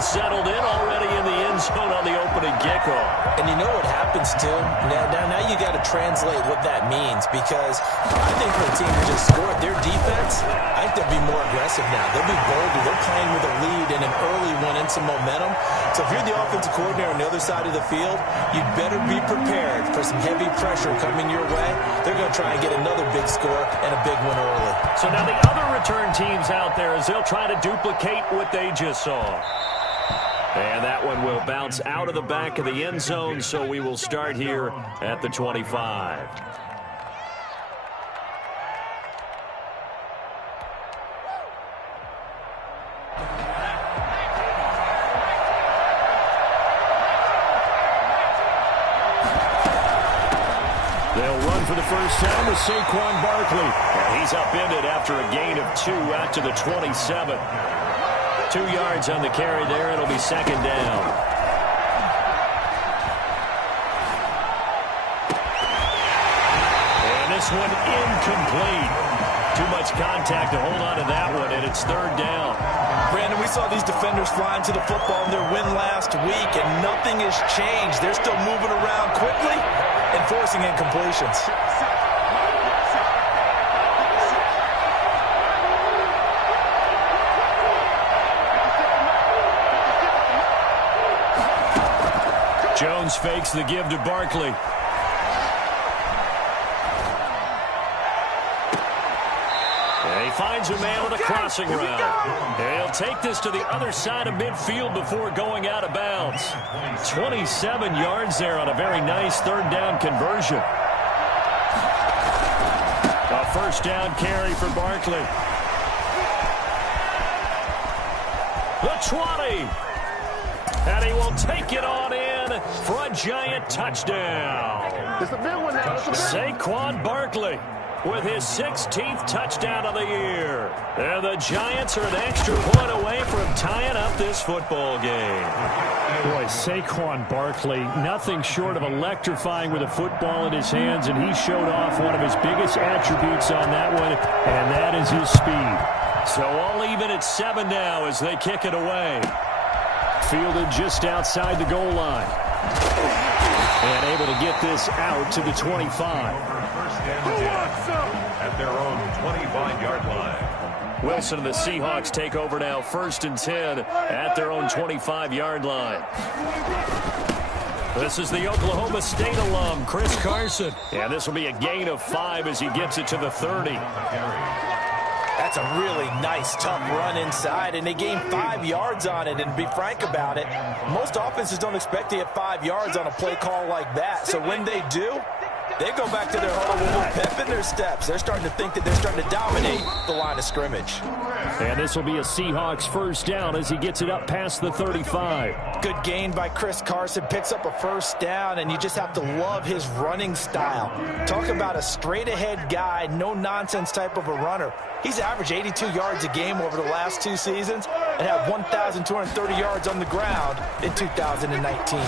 settled in already in the end zone on the opening kickoff. And you know what happens, too? Now you got to translate what that means, because I think for a team that just scored, their defense, I think they'll be more aggressive now. They'll be bolder. They're playing with a lead and an early one and some momentum. So if you're the offensive coordinator on the other side of the field, you'd better be prepared for some heavy pressure coming your way. They're going to try and get another big score and a big one early. So now the other return teams out there as they'll try to duplicate what they just saw. And that one will bounce out of the back of the end zone, so we will start here at the 25. They'll run for the first time with Saquon Barkley. And he's upended after a gain of 2 out to the 27. 2 yards on the carry there. It'll be second down. And this one incomplete. Too much contact to hold on to that one, and it's third down. Brandon, we saw these defenders flying to the football in their win last week, and nothing has changed. They're still moving around quickly and forcing incompletions. Jones fakes the give to Barkley. And he finds a man with a crossing route. He'll take this to the other side of midfield before going out of bounds. 27 yards there on a very nice third down conversion. A first down carry for Barkley. The 20. And he will take it on in for a giant touchdown. It's a big one now. Saquon Barkley with his 16th touchdown of the year. And the Giants are an extra point away from tying up this football game. Boy, Saquon Barkley, nothing short of electrifying with a football in his hands, and he showed off one of his biggest attributes on that one, and that is his speed. So all even at 7 now as they kick it away. Fielded just outside the goal line. And able to get this out to the 25. At their own 25-yard line. Wilson and the Seahawks take over now, 1st and 10 at their own 25-yard line. This is the Oklahoma State alum, Chris Carson. And this will be a gain of 5 as he gets it to the 30. That's a really nice, tough run inside, and they gained 5 yards on it. And to be frank about it, most offenses don't expect to get 5 yards on a play call like that. So when they do, they go back to their huddle with a little pep in their steps. They're starting to think that they're starting to dominate the line of scrimmage. And this will be a Seahawks first down as he gets it up past the 35. Good gain by Chris Carson. Picks up a first down, and you just have to love his running style. Talk about a straight-ahead guy, no-nonsense type of a runner. He's averaged 82 yards a game over the last 2 seasons and had 1,230 yards on the ground in 2019.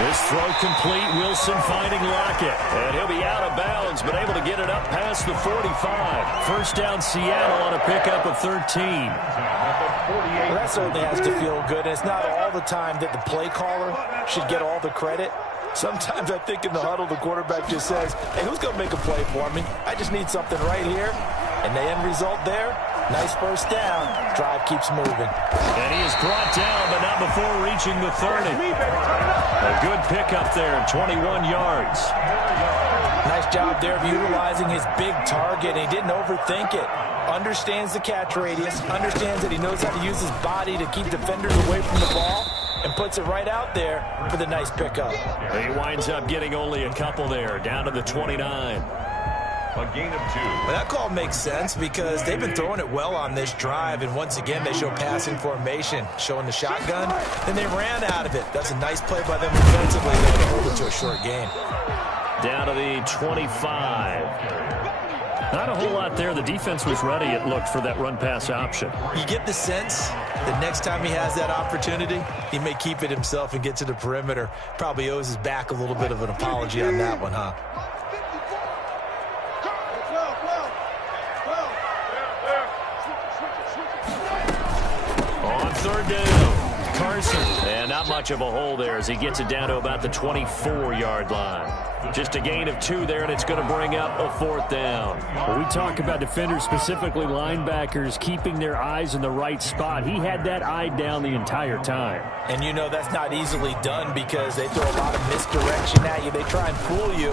This throw complete. Wilson finding Lockett. And he'll be out of bounds, but able to get it up past the 45. First down Seattle on a pickup of 13. Well, that certainly has to feel good. And it's not all the time that the play caller should get all the credit. Sometimes I think in the huddle, the quarterback just says, hey, who's going to make a play for me? I just need something right here. And the end result there, nice first down. Drive keeps moving. And he is brought down, but not before reaching the 30. A good pickup there, 21 yards. Nice job there of utilizing his big target. He didn't overthink it. Understands the catch radius. Understands that he knows how to use his body to keep defenders away from the ball. And puts it right out there for the nice pickup. He winds up getting only a couple there, down to the 29. A gain of 2. Well, that call makes sense because they've been throwing it well on this drive, and once again they show passing formation, showing the shotgun. Then they ran out of it. That's a nice play by them defensively there to hold it to a short game. Down to the 25. Not a whole lot there. The defense was ready, it looked, for that run-pass option. You get the sense that next time he has that opportunity, he may keep it himself and get to the perimeter. Probably owes his back a little bit of an apology on that one, huh? On on third down. Carson. And not much of a hole there as he gets it down to about the 24-yard line. Just a gain of 2 there, and it's going to bring up a 4th down. Well, we talk about defenders, specifically linebackers, keeping their eyes in the right spot. He had that eye down the entire time. And you know that's not easily done because they throw a lot of misdirection at you. They try and fool you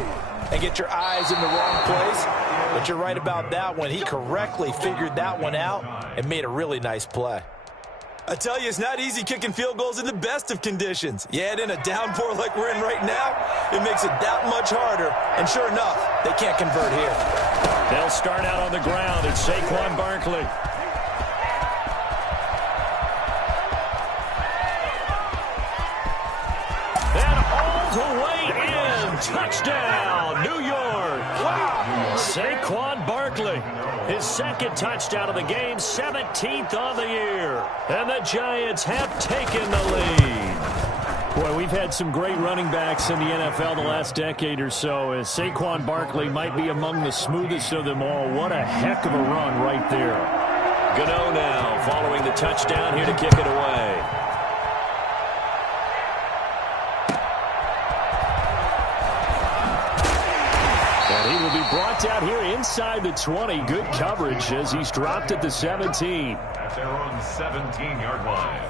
and get your eyes in the wrong place. But you're right about that one. He correctly figured that one out and made a really nice play. I tell you, it's not easy kicking field goals in the best of conditions. Yet in a downpour like we're in right now, it makes it that much harder. And sure enough, they can't convert here. They'll start out on the ground. It's Saquon Barkley. And all the way in. Touchdown, New York. Wow. Saquon Barkley. His second touchdown of the game, 17th on the year. And the Giants have taken the lead. Boy, we've had some great running backs in the NFL the last decade or so. As Saquon Barkley might be among the smoothest of them all. What a heck of a run right there. Gano now following the touchdown here to kick it away. And he will be brought down here inside the 20. Good coverage as he's dropped at the 17. At their own 17-yard line.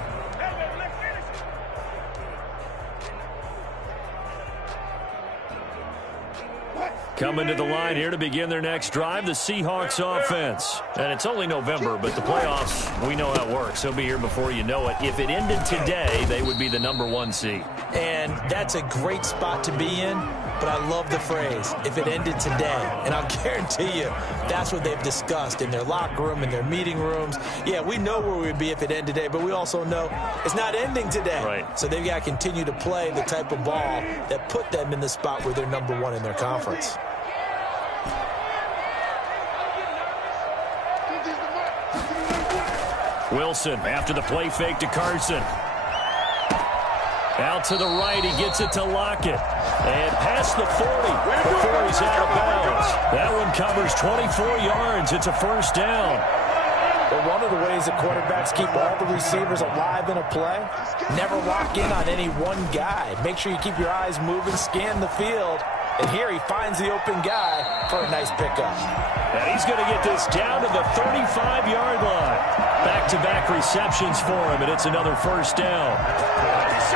Coming to the line here to begin their next drive, the Seahawks offense. And it's only November, but the playoffs, we know how it works. They'll be here before you know it. If it ended today, they would be the #1 seed. And that's a great spot to be in, but I love the phrase, if it ended today. And I'll guarantee you, that's what they've discussed in their locker room, in their meeting rooms. Yeah, we know where we'd be if it ended today, but we also know it's not ending today. Right. So they've got to continue to play the type of ball that put them in the spot where they're #1 in their conference. Wilson after the play fake to Carson. Out to the right, he gets it to Lockett. And past the 40 before he's out of bounds. That one covers 24 yards. It's a first down. But one of the ways that quarterbacks keep all the receivers alive in a play, never lock in on any one guy. Make sure you keep your eyes moving, scan the field. And here he finds the open guy for a nice pickup. And he's going to get this down to the 35-yard line. Back-to-back receptions for him, and it's another first down.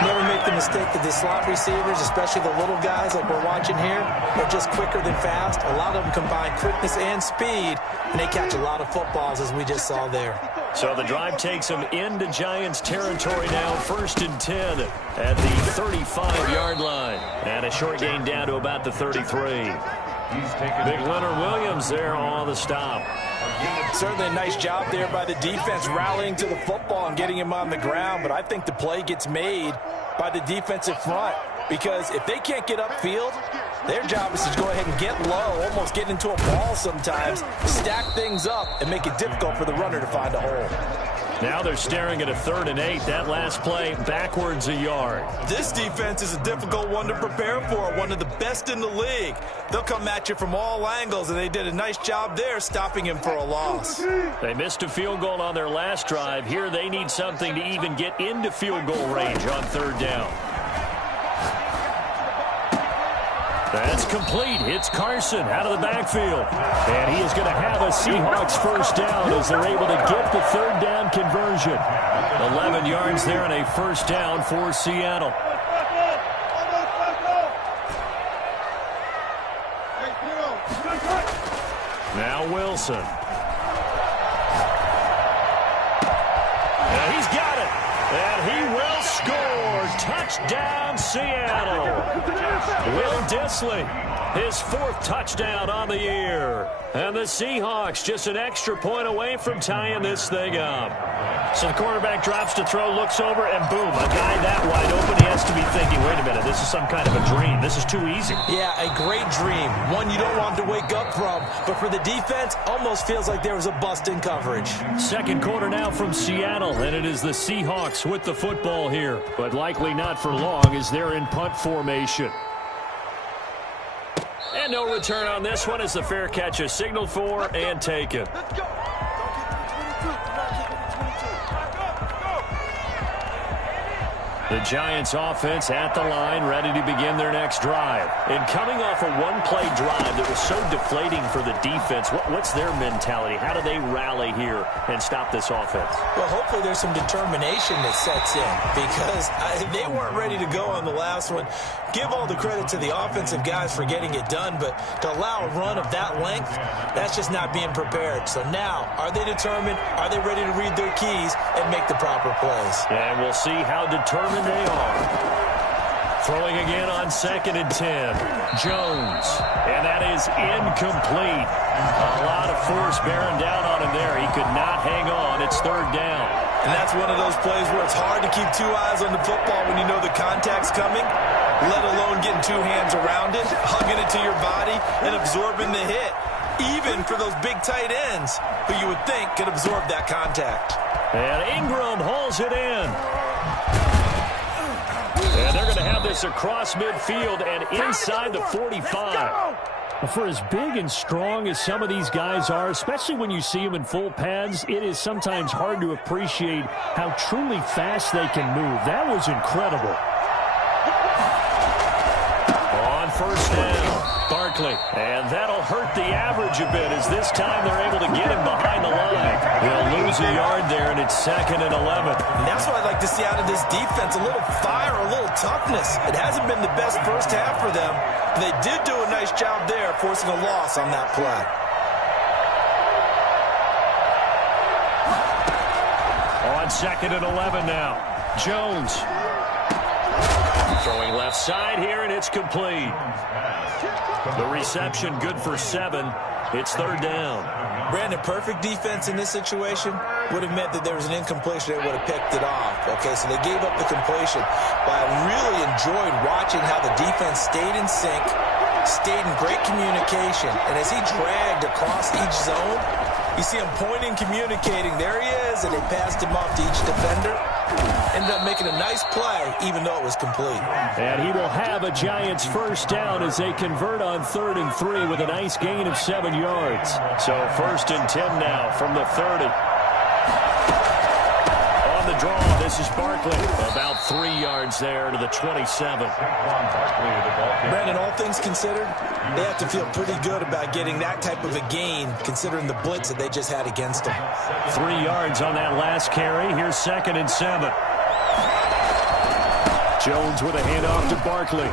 Never make the mistake that the slot receivers, especially the little guys like we're watching here, are just quicker than fast. A lot of them combine quickness and speed, and they catch a lot of footballs, as we just saw there. So the drive takes them into Giants territory now, 1st and 10 at the 35-yard line. And a short gain down to about the 33. Big Leonard Williams there on the stop. Certainly a nice job there by the defense rallying to the football and getting him on the ground, but I think the play gets made by the defensive front because if they can't get upfield, their job is to go ahead and get low, almost get into a ball sometimes, stack things up, and make it difficult for the runner to find a hole. Now they're staring at a 3rd and 8. That last play backwards a yard. This defense is a difficult one to prepare for, one of the best in the league. They'll come at you from all angles, and they did a nice job there stopping him for a loss. They missed a field goal on their last drive. Here they need something to even get into field goal range on 3rd down. That's complete. It's Carson out of the backfield. And he is going to have a Seahawks first down as they're able to get the 3rd down conversion. 11 yards there and a first down for Seattle. Now Wilson. And he's got it. And he will score. Touchdown, Seattle. Will Dissly, his 4th touchdown on the year. And the Seahawks just an extra point away from tying this thing up. So the quarterback drops to throw, looks over, and boom, a guy that wide open. He has to be thinking, wait a minute, this is some kind of a dream. This is too easy. Yeah, a great dream. One you don't want to wake up from. But for the defense, almost feels like there was a bust in coverage. Second quarter now from Seattle, and it is the Seahawks with the football here. But likely not for long as they're in punt formation. And no return on this one as the fair catch is signaled for and taken. The Giants offense at the line, ready to begin their next drive. And coming off a one-play drive that was so deflating for the defense, what's their mentality? How do they rally here and stop this offense? Well, hopefully there's some determination that sets in because they weren't ready to go on the last one. Give all the credit to the offensive guys for getting it done, but to allow a run of that length, that's just not being prepared. So now, are they determined? Are they ready to read their keys and make the proper plays? And we'll see how determined they are. Throwing again on 2nd and 10. Jones. And that is incomplete. A lot of force bearing down on him there. He could not hang on. It's 3rd down. And that's one of those plays where it's hard to keep two eyes on the football when you know the contact's coming, let alone getting two hands around it, hugging it to your body, and absorbing the hit. Even for those big tight ends who you would think could absorb that contact. And Ingram hauls it in. And they're going to have this across midfield and inside the 45. For as big and strong as some of these guys are, especially when you see them in full pads, it is sometimes hard to appreciate how truly fast they can move. That was incredible. On 1st down, Barkley. And that'll hurt the average a bit as this time they're able to get him behind the line. They'll lose a yard there, and it's 2nd and 11. And that's what I'd like to see out of this defense, a little fire, a little toughness. It hasn't been the best first half for them, but they did do a nice job there forcing a loss on that play. On 2nd and 11 now, Jones. Throwing left side here, and it's complete. The reception good for 7. It's 3rd down. Brandon, perfect defense in this situation would have meant that there was an incompletion. They would have picked it off. Okay, so they gave up the completion. But I really enjoyed watching how the defense stayed in sync, stayed in great communication. And as he dragged across each zone, you see him pointing, communicating. There he is, and they passed him off to each defender. Ended up making a nice play, even though it was complete. And he will have a Giants 1st down as they convert on 3rd and 3 with a nice gain of 7 yards. So 1st and 10 now from the 30. On the draw, this is Barkley. About 3 yards there to the 27. Brandon, all things considered, they have to feel pretty good about getting that type of a gain, considering the blitz that they just had against them. 3 yards on that last carry. Here's 2nd and 7. Jones with a handoff to Barkley.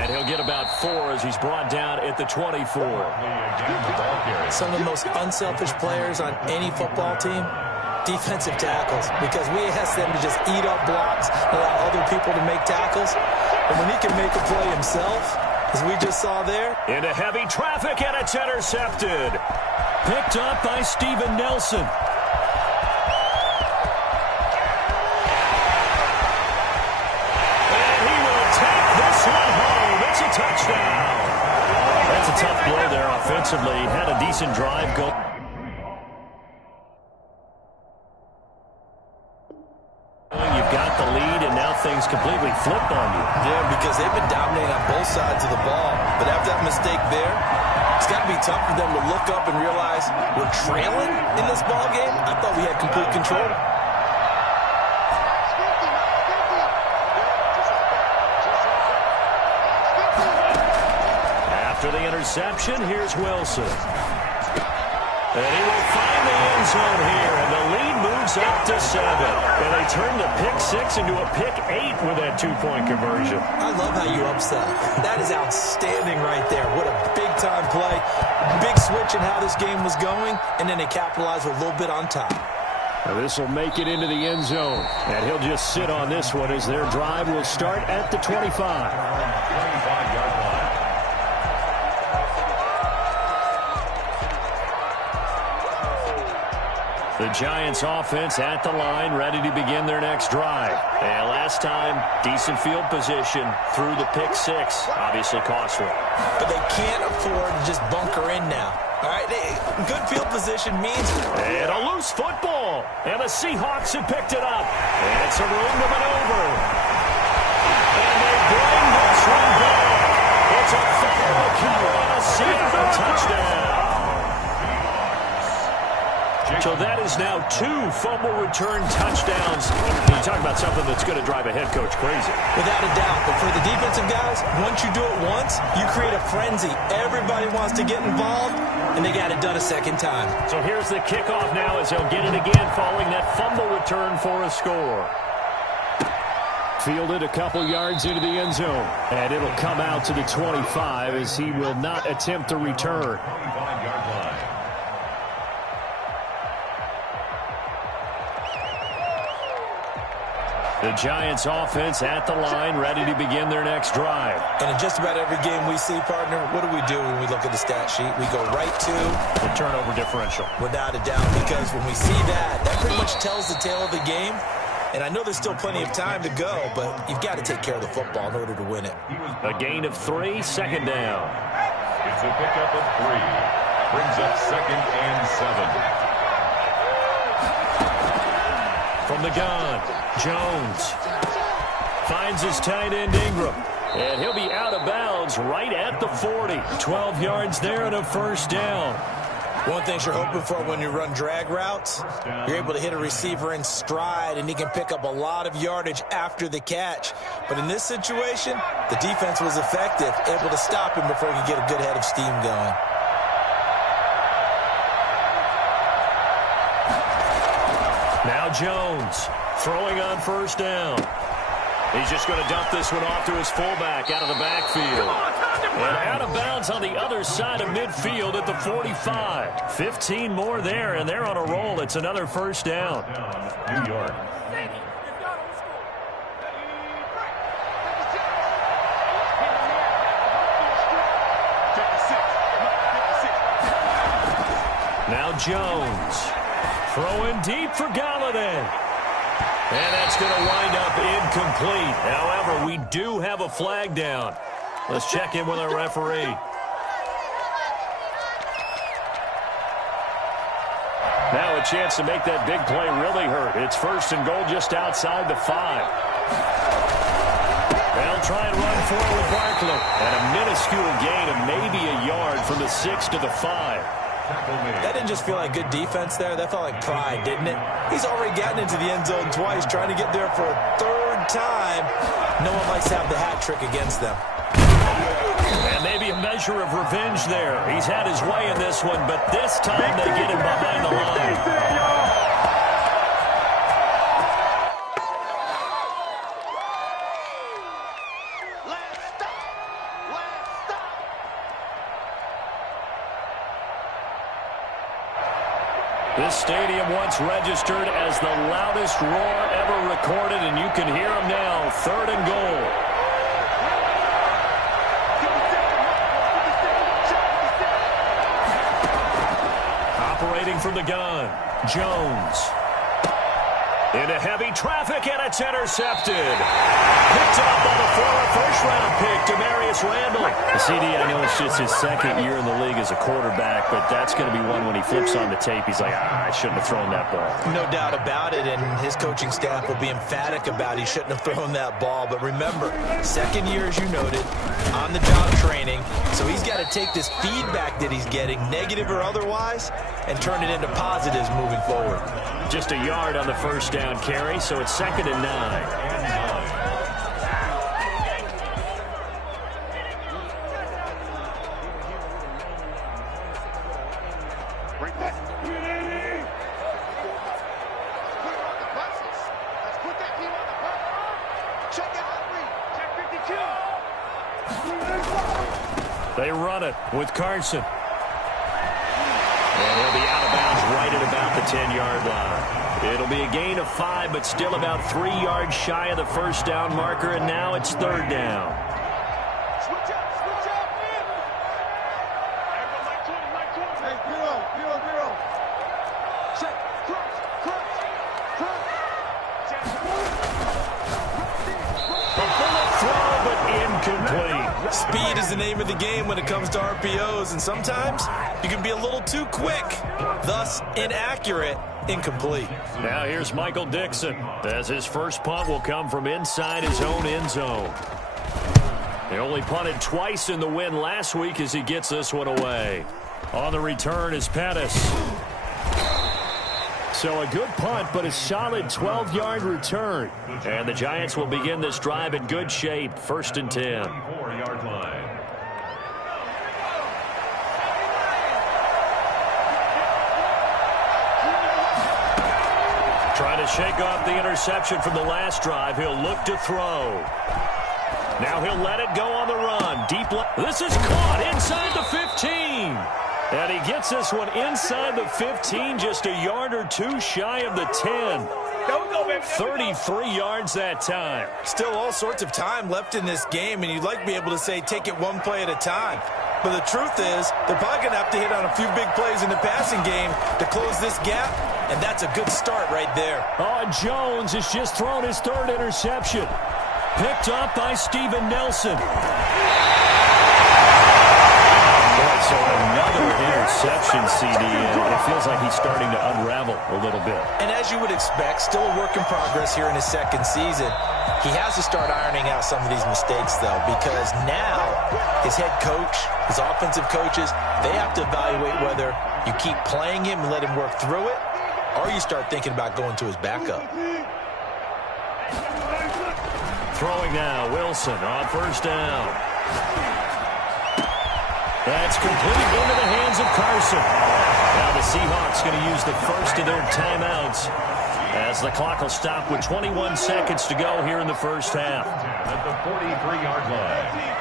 And he'll get about 4 as he's brought down at the 24. Some of the most unselfish players on any football team, defensive tackles, because we ask them to just eat up blocks, allow other people to make tackles. And when he can make a play himself, as we just saw there. Into heavy traffic, and it's intercepted. Picked up by Steven Nelson. And he will take this one home. It's a touchdown. That's a tough blow there offensively. Had a decent drive go. You've got the lead, and now things completely flip on you. Yeah, because they've been dominating on both sides of the ball. But after that mistake there, it's got to be tough for them to look up and realize we're trailing in this ball game. I thought we had complete control. After the interception, here's Wilson. And he will find the end zone here, and the lead moves up to 7. And they turn the pick-6 into a pick-8 with that two-point conversion. I love how you upset. That is outstanding right there. What a big-time play. Big switch in how this game was going, and then they capitalized with a little bit on top. Now this will make it into the end zone, and he'll just sit on this one as their drive will start at the 25. 25-yard line. The Giants offense at the line, ready to begin their next drive. And last time, decent field position through the pick-6. Obviously costly. But they can't afford to just bunker in now. All right, good field position means... And a loose football. And the Seahawks have picked it up. And it's a room to maneuver. And they bring this one back. It's a foul count and a Seattle touchdown. So that is now 2 fumble return touchdowns. You talk about about something that's going to drive a head coach crazy. Without a doubt. But for the defensive guys, once you do it once, you create a frenzy. Everybody wants to get involved, and they got it done a second time. So here's the kickoff now as he'll get it again following that fumble return for a score. Fielded a couple yards into the end zone. And it'll come out to the 25 as he will not attempt to return. 25-yard line. The Giants offense at the line, ready to begin their next drive. And in just about every game we see, partner, what do we do when we look at the stat sheet? We go right to The turnover differential. without a doubt, because when we see that, that pretty much tells the tale of the game. And I know there's still plenty of time to go, but you've got to take care of the football in order to win it. A gain of 3, second down. It's a pickup of 3. Brings up 2nd and 7. From the gun, Jones finds his tight end Ingram. And he'll be out of bounds right at the 40. 12 yards there and a first down. One thing you're hoping for when you run drag routes, you're able to hit a receiver in stride, and he can pick up a lot of yardage after the catch. But in this situation, the defense was effective, able to stop him before he could get a good head of steam going. Now Jones throwing on first down. He's just going to dump this one off to his fullback out of the backfield. And out of bounds on the other side of midfield at the 45. 15 more there, and they're on a roll. It's another first down. New York. Now Jones throwing deep for Galladay. And that's going to wind up incomplete. However, we do have a flag down. Let's check in with our referee. Now a chance to make that big play really hurt. It's first and goal just outside the 5. They'll try and run forward with Barkley. And a minuscule gain of maybe a yard from the 6 to the 5. That didn't just feel like good defense there. That felt like pride, didn't it? He's already gotten into the end zone twice, trying to get there for a third time. No one likes to have the hat trick against them. And maybe a measure of revenge there. He's had his way in this one, but this time they get him behind the line. This stadium once registered as the loudest roar ever recorded, and you can hear him now. 3rd and goal. Operating from the gun, Jones. Into heavy traffic, and it's intercepted. Picked up by the former first-round pick, Demarius Randall. The CD, I know it's just his 2nd year in the league as a quarterback, but that's going to be one when he flips on the tape. He's like, I shouldn't have thrown that ball. No doubt about it, and his coaching staff will be emphatic about he shouldn't have thrown that ball. But remember, 2nd year, as you noted, on-the-job training, so he's got to take this feedback that he's getting, negative or otherwise, and turn it into positives moving forward. Just a yard on the first down carry, so it's 2nd and 9. They run it with Carson. And he'll be out of bounds right at about the 10-yard line. It'll be a gain of 5, but still about 3 yards shy of the first down marker, and now it's 3rd down. Switch up. Hey, Bureau. Check. A bullet throw, but incomplete. Speed is the name of the game when it comes to RPOs, and sometimes you can be a little too quick, thus inaccurate, incomplete. Now here's Michael Dixon, as his first punt will come from inside his own end zone. They only punted twice in the win last week as he gets this one away. On the return is Pettis. So a good punt, but a solid 12-yard return. And the Giants will begin this drive in good shape, 1st and 10. 4-yard line. Trying to shake off the interception from the last drive. He'll look to throw. Now he'll let it go on the run. Deep left. This is caught inside the 15. And he gets this one inside the 15, just a yard or two shy of the 10. 33 yards that time. Still all sorts of time left in this game, and you'd like to be able to say take it one play at a time. But the truth is, they're probably going to have to hit on a few big plays in the passing game to close this gap, and that's a good start right there. Oh, Jones has just thrown his 3rd interception. Picked up by Steven Nelson. So another interception, CD, and it feels like he's starting to unravel a little bit. And as you would expect, still a work in progress here in his 2nd season. He has to start ironing out some of these mistakes, though, because now his head coach, his offensive coaches, they have to evaluate whether you keep playing him and let him work through it, or you start thinking about going to his backup. Throwing now, Wilson on 1st down. That's complete into the hands of Carson. Now the Seahawks going to use the first of their timeouts as the clock will stop with 21 seconds to go here in the first half. At the 43-yard line.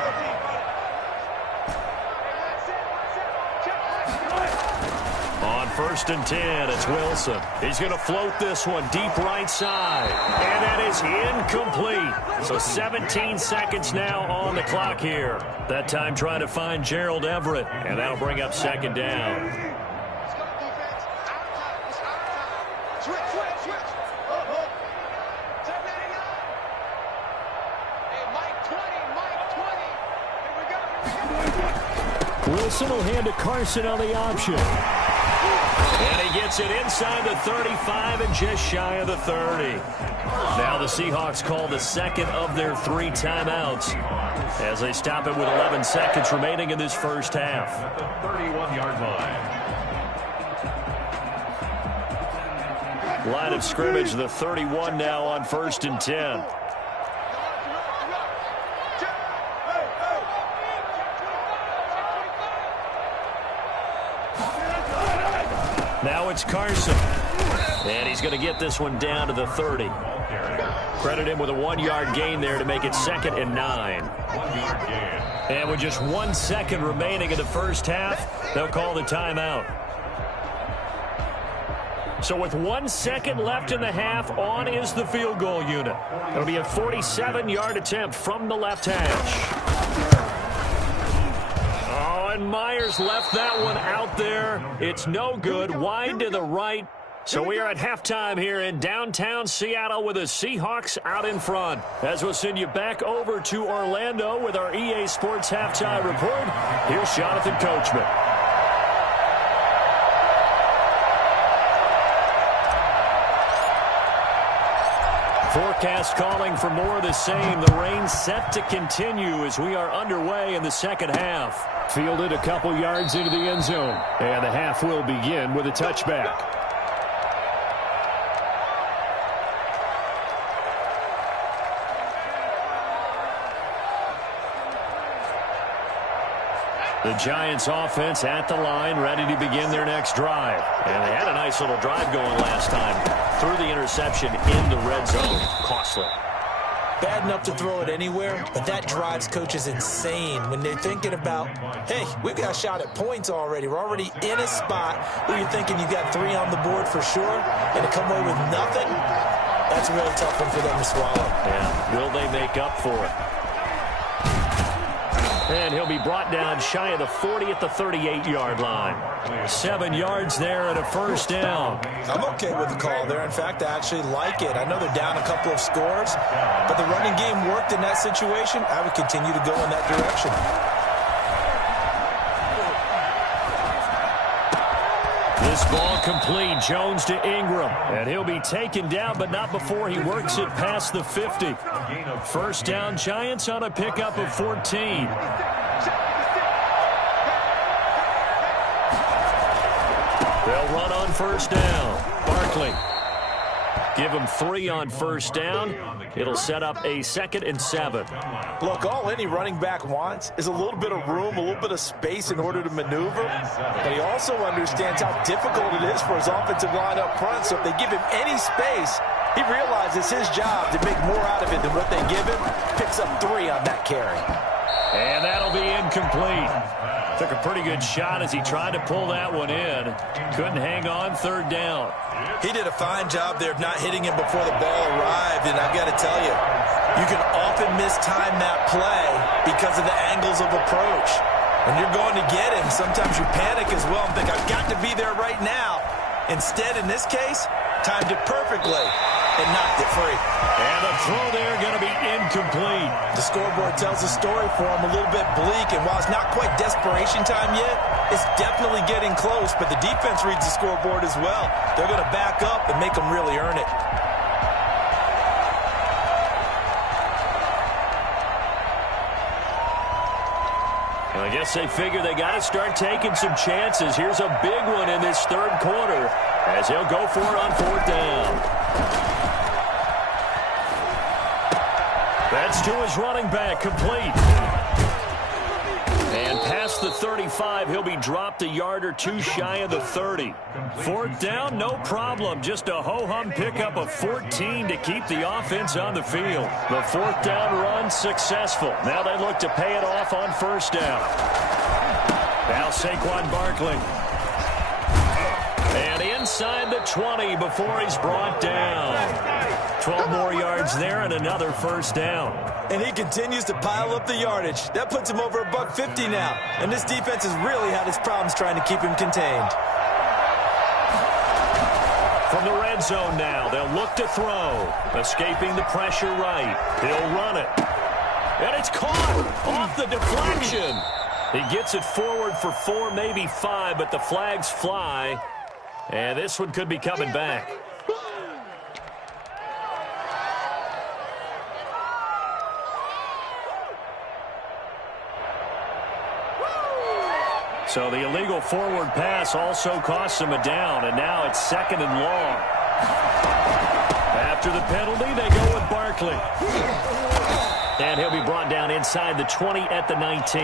On 1st and 10, it's Wilson. He's going to float this one deep right side. And that is incomplete. So 17 seconds now on the clock here. That time trying to find Gerald Everett. And that'll bring up 2nd down. Wilson will hand to Carson on the option. And he gets it inside the 35 and just shy of the 30. Now the Seahawks call the 2nd of their 3 timeouts as they stop it with 11 seconds remaining in this first half. At the 31-yard line. Line of scrimmage, the 31 now on 1st and 10. Now it's Carson. And he's going to get this one down to the 30. Credit him with a 1-yard gain there to make it 2nd and 9. 1-yard gain. And with just 1 second remaining in the first half, they'll call the timeout. So with 1 second left in the half, on is the field goal unit. It'll be a 47-yard attempt from the left hash. And Myers left that one out there. It's no good. Wide to the right. So we are at halftime here in downtown Seattle with the Seahawks out in front. As we'll send you back over to Orlando with our EA Sports Halftime Report, here's Jonathan Coachman. Forecast calling for more of the same. The rain set to continue as we are underway in the second half. Fielded a couple yards into the end zone. And the half will begin with a touchback. The Giants offense at the line, ready to begin their next drive. And they had a nice little drive going last time. Threw the interception in the red zone. Costly. Bad enough to throw it anywhere, but that drives coaches insane when they're thinking about, hey, we've got a shot at points already. We're already in a spot where you're thinking you've got 3 on the board for sure, and to come away with nothing, that's a really tough one for them to swallow. Yeah, will they make up for it? And he'll be brought down shy of the 40 at the 38-yard line. 7 yards there and a first down. I'm okay with the call there. In fact, I actually like it. I know they're down a couple of scores, but the running game worked in that situation. I would continue to go in that direction. This ball complete. Jones to Ingram. And he'll be taken down, but not before he works it past the 50. First down, Giants on a pickup of 14. They'll run on first down. Barkley Barkley. Give him 3 on first down. It'll set up a 2nd and 7. Look, all any running back wants is a little bit of room, a little bit of space in order to maneuver. But he also understands how difficult it is for his offensive line up front. So if they give him any space, he realizes his job to make more out of it than what they give him. Picks up 3 on that carry. And that'll be incomplete. Took a pretty good shot as he tried to pull that one in. Couldn't hang on 3rd down. He did a fine job there of not hitting him before the ball arrived. And I've got to tell you, you can often mistime that play because of the angles of approach. When you're going to get him, sometimes you panic as well and think, I've got to be there right now. Instead, in this case, timed it perfectly and knocked it free. And the throw there going to be incomplete. The scoreboard tells the story for him a little bit bleak, and while it's not quite desperation time yet, it's definitely getting close, but the defense reads the scoreboard as well. They're going to back up and make them really earn it. I guess they figure they got to start taking some chances. Here's a big one in this 3rd quarter as he'll go for it on 4th down. That's to his running back, complete. And past the 35, he'll be dropped a yard or 2 shy of the 30. 4th down, no problem. Just a ho-hum pickup of 14 to keep the offense on the field. The 4th down run successful. Now they look to pay it off on 1st down. Now Saquon Barkley. And inside the 20 before he's brought down. 12 more yards there and another 1st down. And he continues to pile up the yardage. That puts him over $150 now. And this defense has really had its problems trying to keep him contained. From the red zone now, they'll look to throw. Escaping the pressure right. He'll run it. And it's caught off the deflection. He gets it forward for 4, maybe 5, but the flags fly. And this one could be coming back. So the illegal forward pass also costs him a down, and now it's 2nd and long. After the penalty, they go with Barkley. And he'll be brought down inside the 20 at the 19.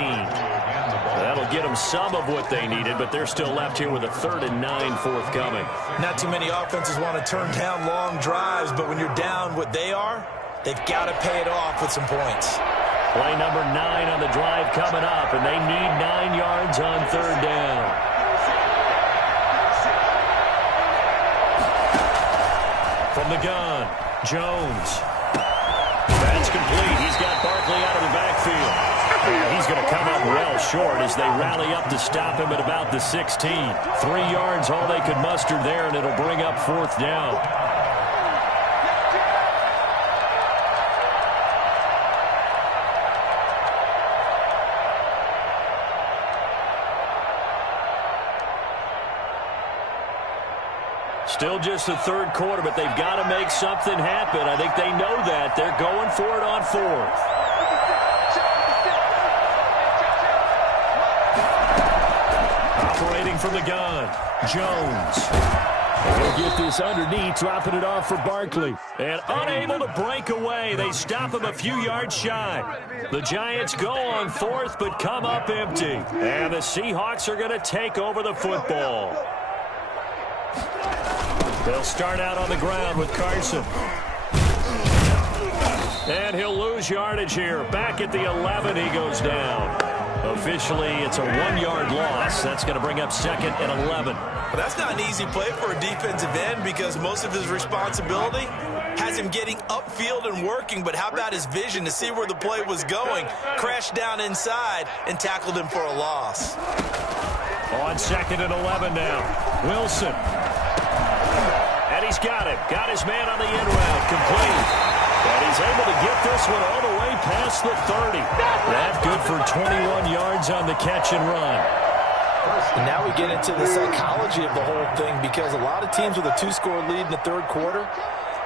That'll get them some of what they needed, but they're still left here with a 3rd and 9 forthcoming. Not too many offenses want to turn down long drives, but when you're down what they are, they've got to pay it off with some points. Play number 9 on the drive coming up, and they need 9 yards on 3rd down. From the gun, Jones. That's complete. He's got Barkley out of the backfield. And he's going to come up well short as they rally up to stop him at about the 16. 3 yards, all they could muster there, and it'll bring up 4th down. Still just the 3rd quarter, but they've got to make something happen. I think they know that. They're going for it on 4th. Operating from the gun, Jones. And he'll get this underneath, dropping it off for Barkley. And unable to break away. They stop him a few yards shy. The Giants go on 4th, but come up empty. And the Seahawks are going to take over the football. They'll start out on the ground with Carson. And he'll lose yardage here. Back at the 11, he goes down. Officially, it's a 1-yard loss. That's going to bring up 2nd and 11. But that's not an easy play for a defensive end because most of his responsibility has him getting upfield and working. But how about his vision to see where the play was going? Crashed down inside and tackled him for a loss. On 2nd and 11 now. Wilson. And he's got him. Got his man on the end route. Complete. And he's able to get this one all the way past the 30. That's good for 21 yards on the catch and run. And now we get into the psychology of the whole thing because a lot of teams with a 2-score lead in the 3rd quarter,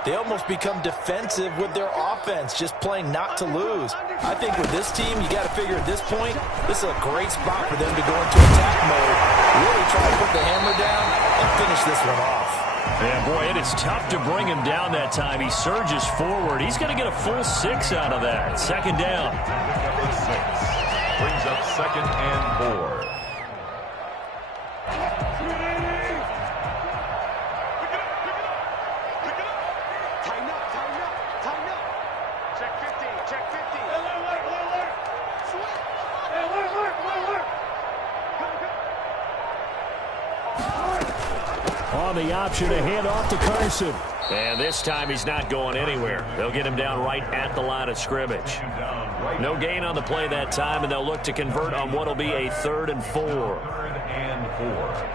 they almost become defensive with their offense, just playing not to lose. I think with this team, you got to figure at this point, this is a great spot for them to go into attack mode, really try to put the hammer down and finish this one off. Yeah, boy, it is tough to bring him down that time. He surges forward. He's going to get a full 6 out of that. Second down. Brings up second and 4. On the option to hand off to Carson. And this time he's not going anywhere. They'll get him down right at the line of scrimmage. No gain on the play that time, and they'll look to convert on what will be a 3rd and 4. 3rd and 4.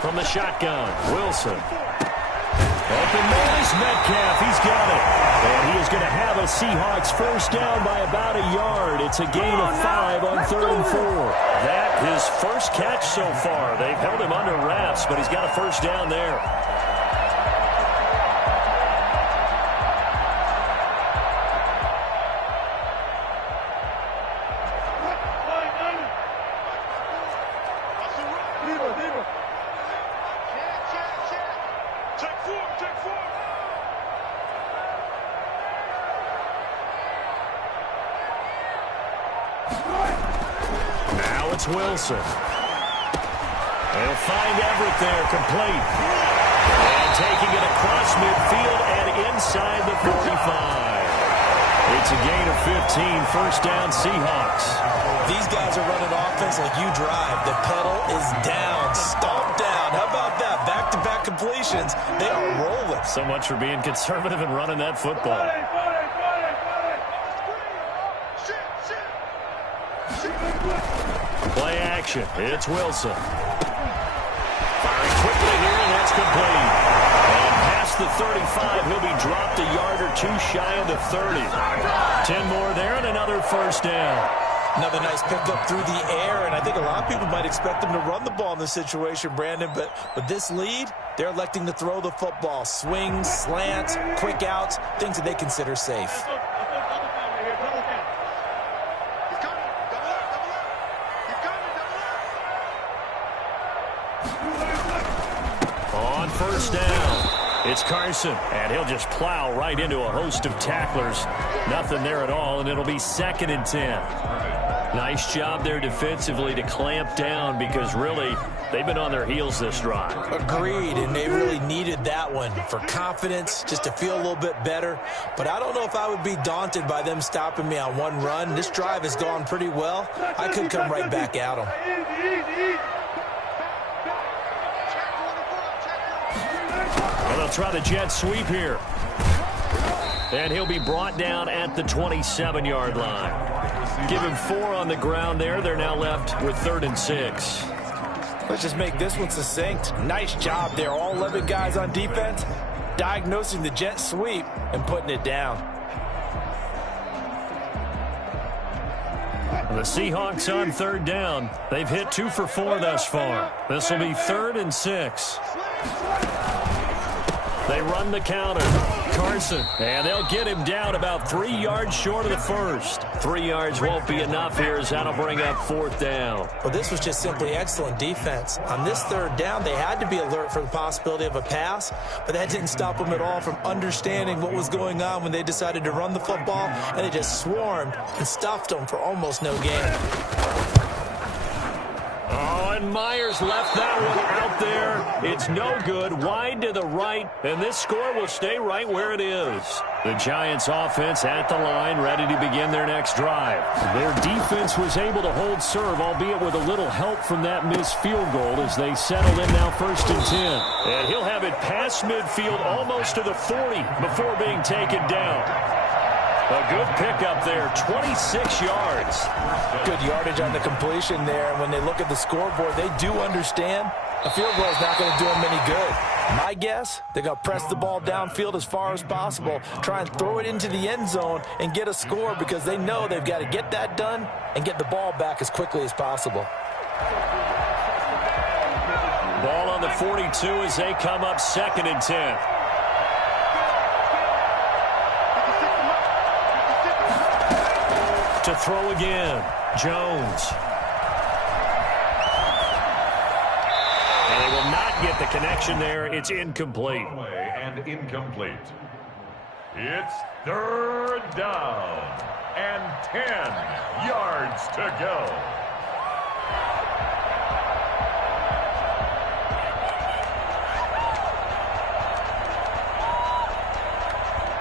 From the shotgun, Wilson. Open man is Metcalf. He's got it. And he is going to have a Seahawks first down by about a yard. It's a gain of 5 on 3rd and 4. That his first catch so far. They've held him under wraps, but he's got a first down there. Now it's Wilson. They'll find Everett there, complete. And taking it across midfield and inside the 45. It's a gain of 15, first down Seahawks. These guys are running offense like you drive. The pedal is down, stomp down. How about that? Back-to-back completions. They are rolling. So much for being conservative and running that football. Play action. It's Wilson. Firing quickly here, and that's complete. And past the 35, he'll be dropped a yard or 2 shy of the 30. 10 more there and another first down. Another nice pickup through the air, and I think a lot of people might expect them to run the ball in this situation, Brandon, but with this lead, they're electing to throw the football. Swings, slants, quick outs, things that they consider safe. On first down, it's Carson, and he'll just plow right into a host of tacklers. Nothing there at all, and it'll be 2nd and 10. Nice job there defensively to clamp down because really they've been on their heels this drive. Agreed, and they really needed that one for confidence, just to feel a little bit better. But I don't know if I would be daunted by them stopping me on one run. This drive has gone pretty well. I could come right back at them. Well, they'll try the jet sweep here. And he'll be brought down at the 27-yard line. Give him 4 on the ground there. They're now left with 3rd and 6. Let's just make this one succinct. Nice job there. All 11 guys on defense diagnosing the jet sweep and putting it down. The Seahawks on 3rd down. They've hit 2 for 4 thus far. This will be 3rd and 6. They run the counter. Carson, and they'll get him down about 3 yards short of the first. 3 yards won't be enough here as that'll bring up 4th down. Well, this was just simply excellent defense. On this 3rd down, they had to be alert for the possibility of a pass, but that didn't stop them at all from understanding what was going on when they decided to run the football, and they just swarmed and stuffed them for almost no gain. Oh, and Myers left that one out there. It's no good. Wide to the right, and this score will stay right where it is. The Giants offense at the line, ready to begin their next drive. Their defense was able to hold serve, albeit with a little help from that missed field goal as they settled in now 1st and 10. And he'll have it past midfield almost to the 40 before being taken down. A good pickup there, 26 yards. Good yardage on the completion there. And when they look at the scoreboard, they do understand a field goal is not going to do them any good. My guess, they're going to press the ball downfield as far as possible, try and throw it into the end zone and get a score because they know they've got to get that done and get the ball back as quickly as possible. Ball on the 42 as they come up 2nd and 10. To throw again, Jones. And they will not get the connection there. It's incomplete. And incomplete. It's 3rd down and 10 yards to go.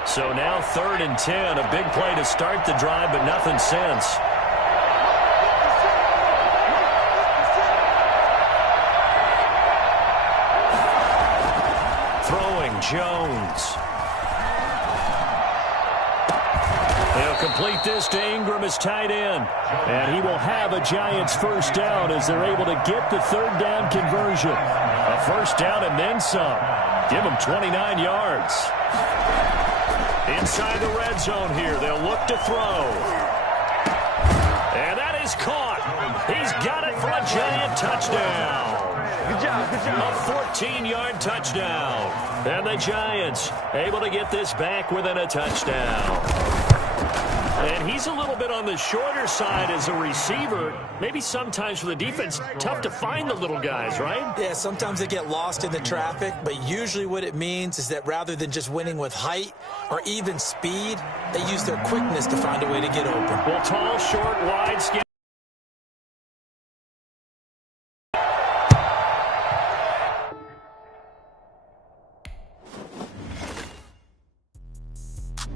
So now 3rd and 10, a big play to start the drive, but nothing since. Throwing, Jones. They'll complete this to Ingram as tight end. And he will have a Giants first down as they're able to get the 3rd down conversion. A first down and then some. Give them 29 yards. Inside the red zone here, they'll look to throw. And that is caught. He's got it for a Giant touchdown. Good job, good job. A 14-yard touchdown. And the Giants able to get this back within a touchdown. And he's a little bit on the shorter side as a receiver. Maybe sometimes for the defense, tough to find the little guys, right? Yeah, sometimes they get lost in the traffic, but usually what it means is that rather than just winning with height or even speed, they use their quickness to find a way to get open. Well, tall, short, wide, skin.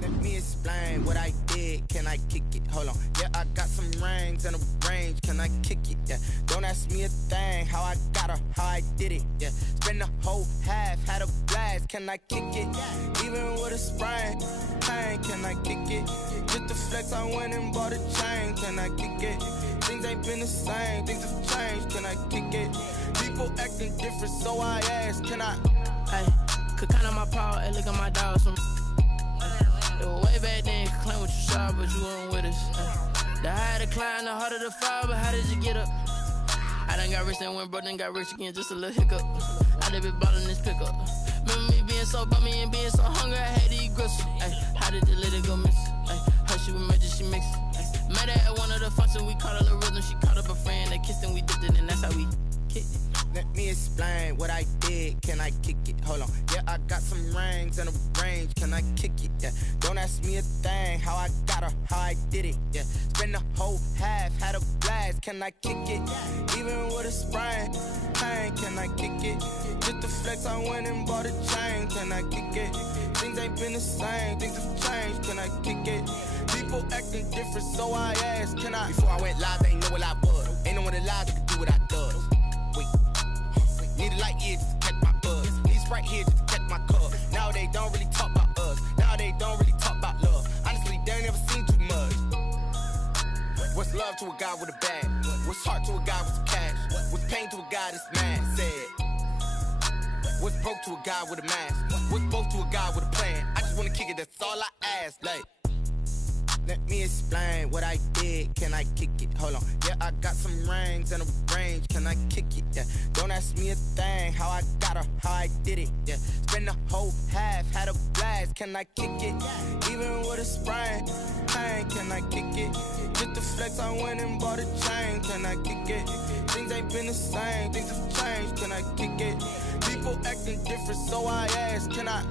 Let me explain what I did. Can I kick it? Hold on. Yeah, I got some rings and a range. Can I kick it? Yeah. Don't ask me a thing. How I got her, how I did it. Yeah. Spend the whole half, had a blast. Can I kick it? Even with a sprain. Pain, can I kick it? Just to flex, I went and bought a chain. Can I kick it? Things ain't been the same. Things have changed. Can I kick it? People acting different, so I ask. Can I? Hey, could count on my power and look at my dogs from. It was way back then, could claim what you saw, but you weren't with us. The higher the climb, the harder the fall, but how did you get up? I done got rich and went broke, then got rich again, just a little hiccup. I done been ballin' this pickup. Remember me being so bummy and being so hungry, I had to eat gristle. Ay, how did the little go miss? Ay, her she was magic, she mixed. Met her at one of the functions, we caught a little rhythm, she caught up a friend, they kissed and we dipped it, and that's how we kicked it. Let me explain what I did. Can I kick it? Hold on. Yeah, I got some rings and a range. Can I kick it? Yeah. Don't ask me a thing. How I got her, how I did it. Yeah. Spend the whole half, had a blast. Can I kick it? Even with a sprain. Pain, can I kick it? Just to flex, I went and bought a chain. Can I kick it? Things ain't been the same. Things have changed. Can I kick it? People acting different, so I asked. Can I? Before I went live, they ain't know what I was. Ain't no one alive that could do what I does. Wait. Need a light here just to catch my buzz. Need Sprite here just to catch my cup. Now they don't really talk about us. Now they don't really talk about love. Honestly, they ain't never seen too much. What's love to a guy with a bag? What's heart to a guy with some cash? What's pain to a guy that's mad? Said. What's broke to a guy with a mask? What's broke to a guy with a plan? I just wanna kick it, that's all I ask. Like, let me explain what I did. Can I kick it? Hold on. Yeah, I got some rings and a range. Can I kick it? Yeah. Don't ask me a thing. How I got her, how I did it. Yeah. Spend the whole half, had a blast. Can I kick it? Even with a sprain. Pain, can I kick it? Just to flex, I went and bought a chain. Can I kick it? Things ain't been the same. Things have changed. Can I kick it? People acting different, so I ask. Can I?